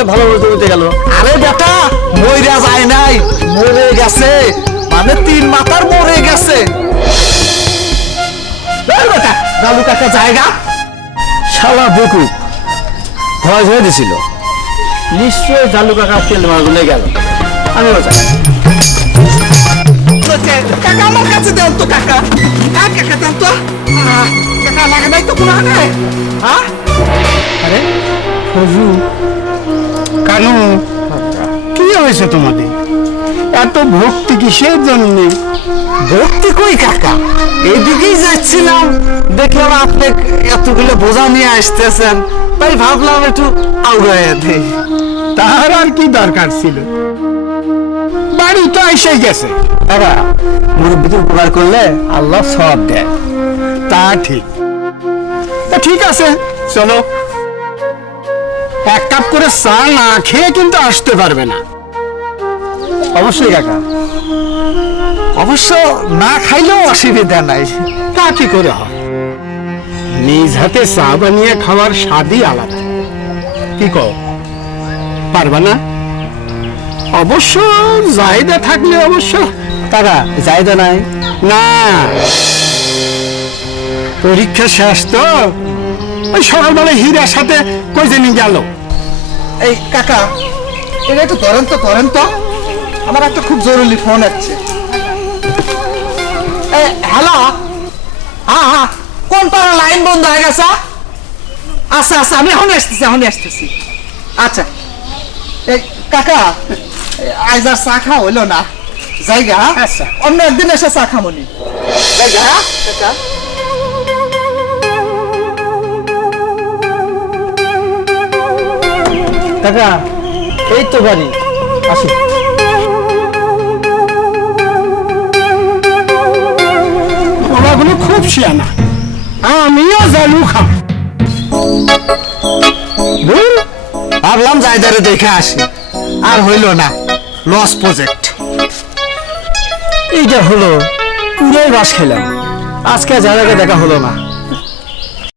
বলে ভালো বলতে বলতে গেল। আরে বেটা মইরা যায় নাই, মরে গেছে, মানে 3 মাথার মরে গেছে। বেটা লালু কাকা জায়গা শালা বেকুব ভয় ধরে দিছিল, নিশ্চয় জালু কাকা তেল মারগুলে গেল। আমিও যাই। কাকা আমার কাছে দেন তো কাকা, কাকা দেন তো। কাকা লাগে নাই তো কোনো আনে? হ্যাঁ আরে ফজু, কানু, কি হয়েছে তোমাদের? এত ভক্তি কিসের জন্য? ভক্তি কই কাকা, এইদিকেই যাচ্ছিলাম, দেখলাম আপনি এতগুলো বোঝা নিয়ে আসতেছেন, তাই ভাবলাম একটু আউড়াইয়া দেই। তার আর কি দরকার ছিল? বাড়ি তো এসে গেছে। কাকা মুরব্বীদের উপকার করলে আল্লাহ সওয়াব দেয়। তা ঠিক। তা ঠিক আছে, চলো। 1 কাপ করে চা না খেয়ে কিন্তু আসতে পারবে না। অবশ্যই কাকা, অবশ্য না খাইলেও অসুবিধা নাই। তা কি করে হয়? নিজ হাতে চা বানিয়ে খাওয়ার স্বাদই আলাদা। কি কও, পারবা না? অবশ্য জায়গা থাকলে অবশ্য। কাকা জায়গা নাই না, পরীক্ষা শেষ তো, ওই সকালবেলা হীরার সাথে কই জানি গেল। এই কাকা এটা একটু ধরেন তো, আমার একটা খুব জরুরি ফোন আসছে। হ্যালো, হ্যাঁ কোন পাড়া লাইন বন্ধ হয়ে গেছে? আচ্ছা আচ্ছা আমি এখনই আসতেছি। আচ্ছা এই কাকা আজ আর চা খাওয়া হইলো না, জায়গা আচ্ছা। অন্য একদিন এসে চা খামনি। জায়গা কাকা। কাকা এই তো বাড়ি, আসি। ওরাগুলো খুব শিয়ানা, আমিও জালু খাম। ভাবলাম জায়দারে দেখে আসি, আর হইল না, লস প্রজেক্ট। এইটা হলো পুরোই বাস খেলাম, আজকে জায়গাকে দেখা হলো না।